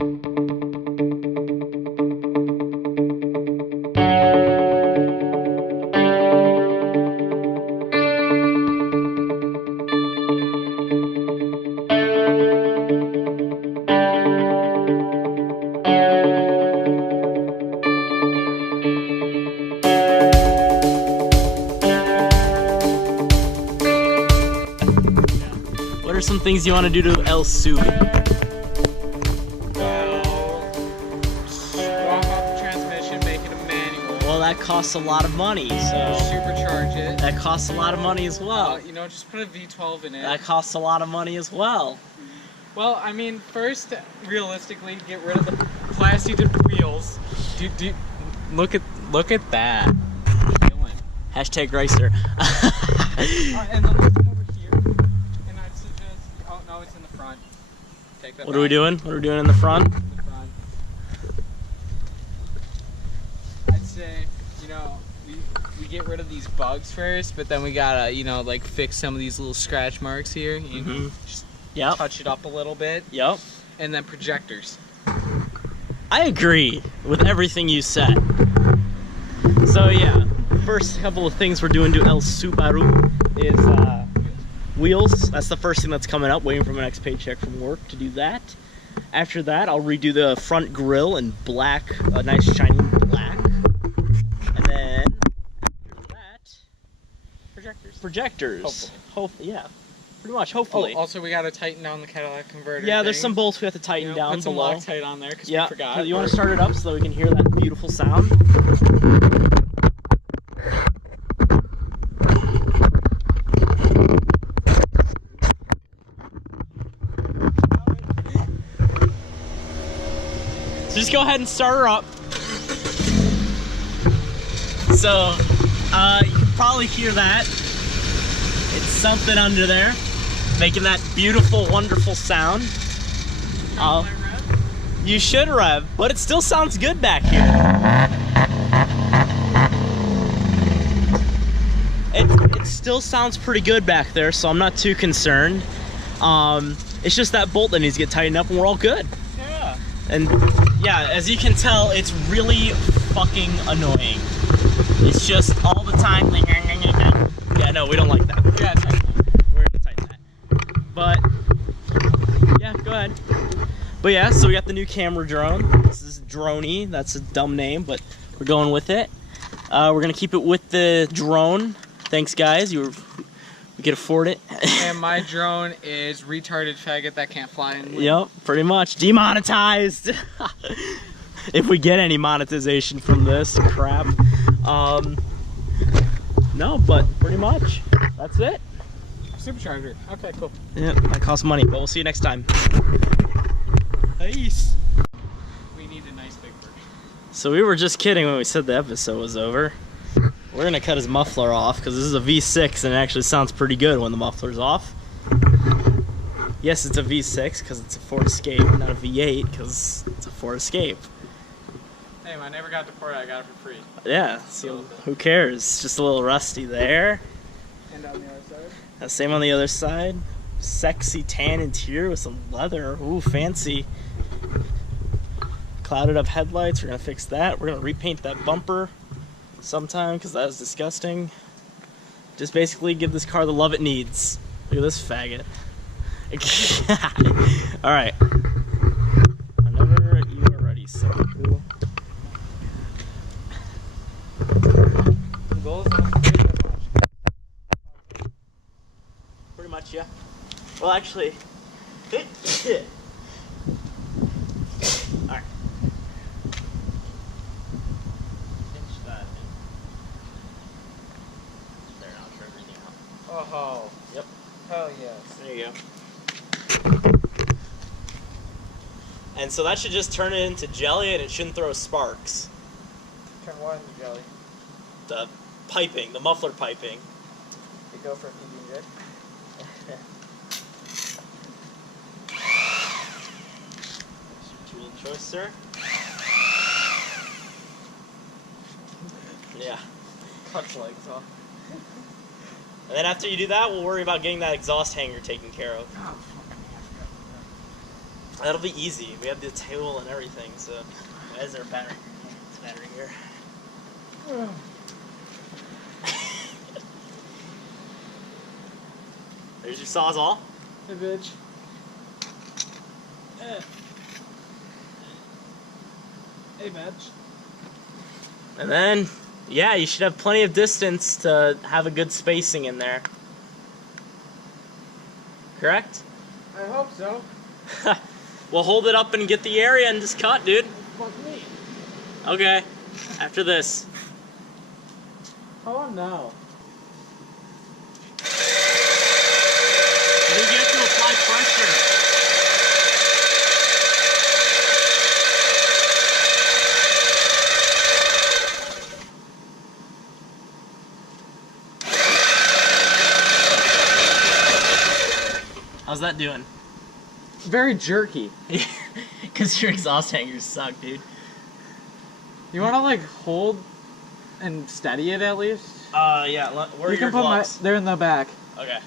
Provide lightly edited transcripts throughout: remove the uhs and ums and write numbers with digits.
What are some things you want to do to El Subie? Well, swap out the transmission, make it a manual. Well, that costs a lot of money, so... Supercharge it. That costs a lot of money as well. You know, just put a V12 in it. That costs a lot of money as well. Well, I mean, first, realistically, get rid of the plastic wheels. Look at that. Hashtag Racer. And then let's come over here. And I'd suggest, oh no, it's in the front. Take that What are we doing? What are we doing in the front? In the front. I'd say, you know, we get rid of these bugs first, but then we gotta, you know, like fix some of these little scratch marks here. You know, just touch it up a little bit. Yep. And then projectors. I agree with everything you said. So yeah, first couple of things we're doing to El Subaru is wheels. That's the first thing that's coming up, waiting for my next paycheck from work to do that. After that, I'll redo the front grille in black, a nice shiny black. And then after that, projectors. Hopefully, yeah. Pretty much, hopefully. Oh, also, we gotta tighten down the Cadillac converter. Yeah, there's some bolts we have to tighten down put some below. Loctite on there because we forgot. You want to start it up so that we can hear that beautiful sound? So just go ahead and start her up. So, you can probably hear that. It's something under there, making that beautiful, wonderful sound. You should rev, but it still sounds good back here. It still sounds pretty good back there, so I'm not too concerned. It's just that bolt that needs to get tightened up and we're all good. Yeah. And yeah, as you can tell, it's really fucking annoying. It's just all the time. Yeah, no, we don't like that. Yeah, tighten it. We're gonna tighten that. But yeah, go ahead. But yeah, so we got the new camera drone. This is Droney. That's a dumb name, but we're going with it. We're gonna keep it with the drone. Thanks, guys. We could afford it. And my drone is retarded faggot that can't fly in. Yep, pretty much demonetized. If we get any monetization from this crap. No, but pretty much that's it. Supercharger. Okay, cool. Yeah, that costs money, but we'll see you next time. Peace. We need a nice big version. So we were just kidding when we said the episode was over. We're gonna cut his muffler off because this is a V6 and it actually sounds pretty good when the muffler's off. Yes, it's a V6 because it's a Ford Escape, not a V8 because it's a Ford Escape. Hey, I never got deported. I got it for free. Yeah, so who cares? Just a little rusty there. And on the other side? Same on the other side. Sexy tan interior with some leather. Ooh, fancy. Clouded up headlights. We're gonna fix that. We're gonna repaint that bumper sometime because that was disgusting. Just basically give this car the love it needs. Look at this faggot. Alright. Whenever you are ready, Subie. Pretty much, yeah. Well, actually, alright. Pinch that in. There, now try everything out. Oh. Yep. Hell yes. There you go. And so that should just turn it into jelly and it shouldn't throw sparks. Turn what into jelly? The piping, the muffler piping. You go for PB&J? Tool of choice, sir. Yeah. Cuts legs off. And then after you do that, we'll worry about getting that exhaust hanger taken care of. Oh, That'll be easy. We have the tool and everything, so. Why is there a battery? It's a battery here. There's your Sawzall. Hey, bitch. Hey, bitch. And then, yeah, you should have plenty of distance to have a good spacing in there. Correct? I hope so. We'll hold it up and get the area and just cut, dude. Fuck me. Okay. After this. Oh no. I think you have to apply pressure. How's that doing? Very jerky. Because your exhaust hangers suck, dude. You want to like hold and steady it at least? Yeah. Where are your gloves? They're in the back. Okay.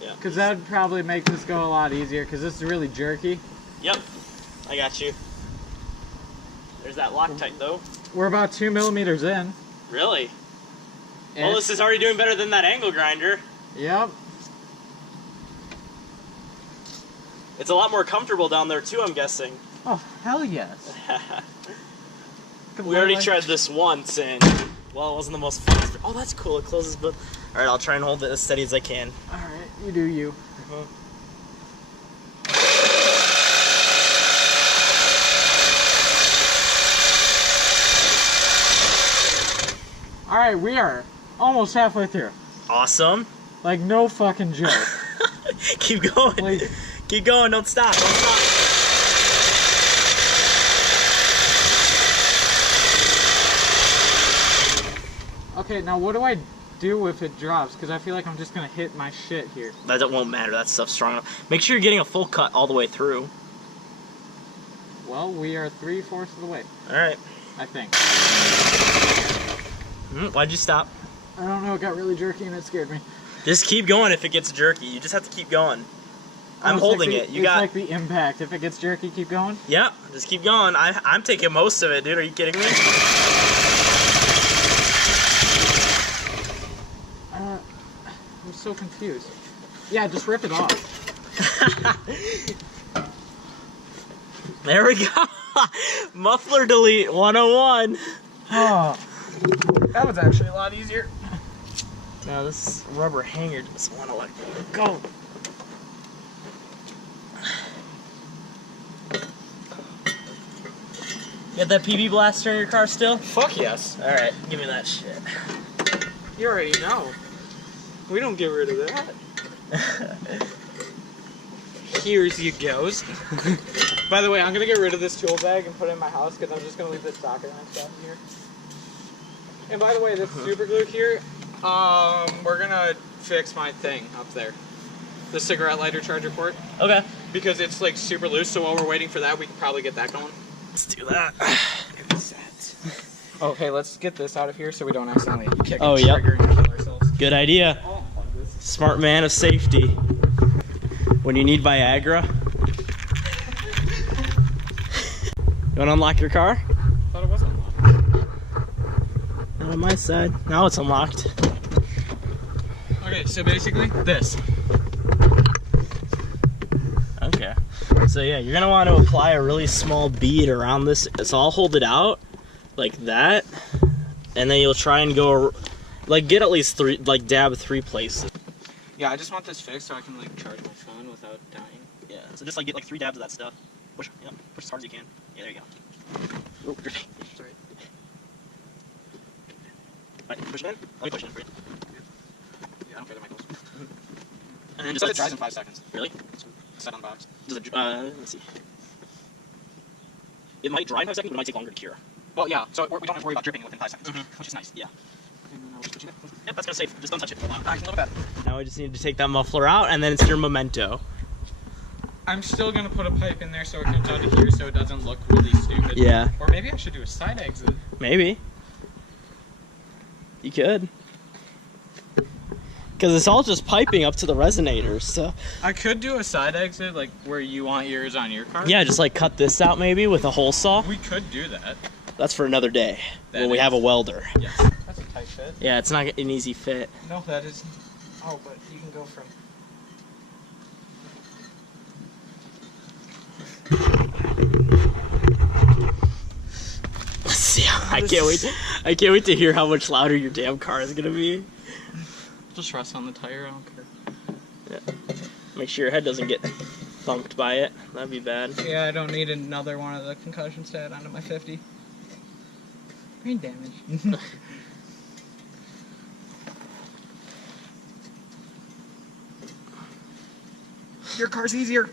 Yeah. Because that would probably make this go a lot easier. Because this is really jerky. Yep. I got you. There's that Loctite though. We're about 2 millimeters in. Really? Well, this is already doing better than that angle grinder. Yep. It's a lot more comfortable down there too, I'm guessing. Oh, hell yes. We already tried this once and, well, it wasn't the most fun. Oh, that's cool. It closes both. All right, I'll try and hold it as steady as I can. All right, you do you. All right, we are almost halfway through. Awesome. Like, no fucking joke. Keep going. Like, keep going. Don't stop. Don't stop. Okay, now what do I do if it drops? Because I feel like I'm just going to hit my shit here. That won't matter. That stuff's strong enough. Make sure you're getting a full cut all the way through. Well, we are 3/4 of the way. All right. I think. Why'd you stop? I don't know. It got really jerky and it scared me. Just keep going if it gets jerky. You just have to keep going. I'm holding it. You got. It's like the impact. If it gets jerky, keep going. Yeah, just keep going. I'm taking most of it, dude. Are you kidding me? I'm so confused. Yeah, just rip it off. There we go. Muffler delete 101. Oh, that was actually a lot easier. Now this rubber hanger doesn't want to let go. You got that PB blaster in your car still? Fuck yes. Alright, give me that shit. You already know. We don't get rid of that. Here's you goes. By the way, I'm gonna get rid of this tool bag and put it in my house because I'm just gonna leave this socket and stuff here. And by the way, this super glue here, we're gonna fix my thing up there. The cigarette lighter charger port. Okay. Because it's like super loose, so while we're waiting for that, we can probably get that going. Let's do that. Okay, let's get this out of here so we don't accidentally kick the trigger and kill ourselves. Good idea. Smart man of safety. When you need Viagra. You want to unlock your car? I thought it was unlocked. Not on my side. Now it's unlocked. Okay, so basically, this. Okay. So yeah, you're gonna want to apply a really small bead around this. So I'll hold it out like that, and then you'll try and go, like, get at least three, like dab 3 places. Yeah, I just want this fixed so I can like charge my phone without dying. Yeah. So just like get like 3 dabs of that stuff. Push. Yep. Push as hard as you can. Yeah. There you go. Ooh, Sorry. Alright, push it in. Let me push it in for you. Yeah, I don't care that my clothes. And then It said it dries in 5 seconds. Really? Set on the box. Does it? Let's see. It might dry in 5 seconds, but it might take longer to cure. Well, yeah, so we don't have to worry about dripping within 5 seconds, which is nice. Yeah. And then I'll just switch it. Yep, that's gonna save. Just don't touch it. I can live with that. Now I just need to take that muffler out, and then it's your memento. I'm still gonna put a pipe in there so it comes out of here so it doesn't look really stupid. Yeah. Or maybe I should do a side exit. Maybe. You could. Because it's all just piping up to the resonators, so. I could do a side exit, like where you want yours on your car. Yeah, just like cut this out maybe with a hole saw. We could do that. That's for another day, when we have a welder. Yes. That's a tight fit. Yeah, it's not an easy fit. No, that isn't. Oh, but you can go from. Let's see. I can't wait to hear how much louder your damn car is gonna be. Just rest on the tire, I don't care. Yeah. Make sure your head doesn't get thumped by it. That'd be bad. Yeah, I don't need another one of the concussions to add onto my 50. Brain damage. Your car's easier.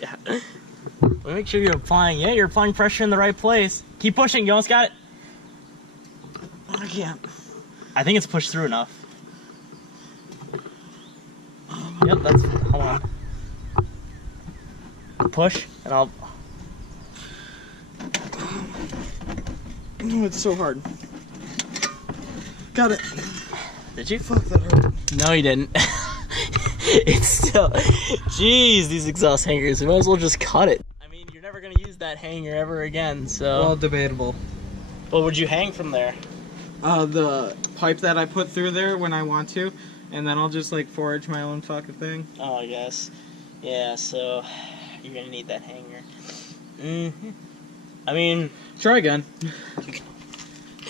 Yeah. Well, make sure you're applying. Yeah, you're applying pressure in the right place. Keep pushing. You almost got it. I can't. I think it's pushed through enough. Yep, that's. Hold on. Push, and I'll. Oh, it's so hard. Got it. Did you? Fuck, that hurt. No, you didn't. It's still. Jeez, these exhaust hangers. We might as well just cut it. I mean, you're never gonna use that hanger ever again, so. Well, debatable. What would you hang from there? The pipe that I put through there when I want to, and then I'll just like forage my own fucking thing. Oh, I guess. Yeah, so you're gonna need that hanger. Mm-hmm. I mean, try again.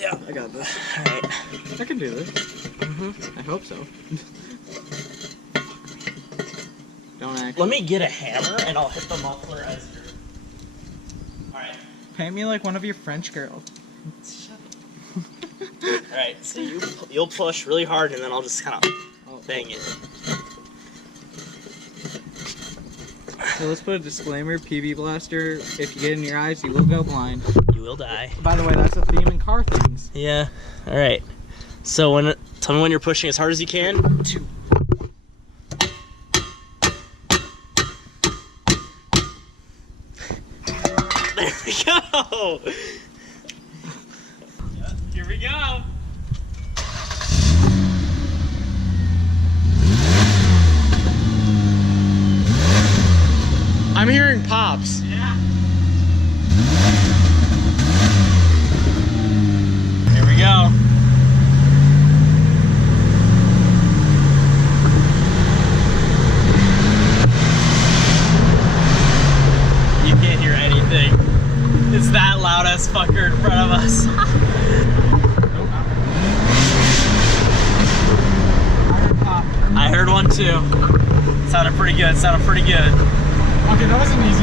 Yeah, I got this. Alright. I can do this. Mm-hmm. I hope so. Don't act. Let me get a hammer and I'll hit the muffler as your. Alright. Paint me like one of your French girls. Alright, so you'll push really hard and then I'll just kind of bang it. So let's put a disclaimer, PB Blaster, if you get in your eyes, you will go blind. You will die. By the way, that's a theme in car things. Yeah. Alright. So tell me when you're pushing as hard as you can. 2. There we go! Here we go! I'm hearing pops. Yeah. Here we go. You can't hear anything. It's that loud ass fucker in front of us. I heard pop. I heard one too. Sounded pretty good. Okay, that was an easy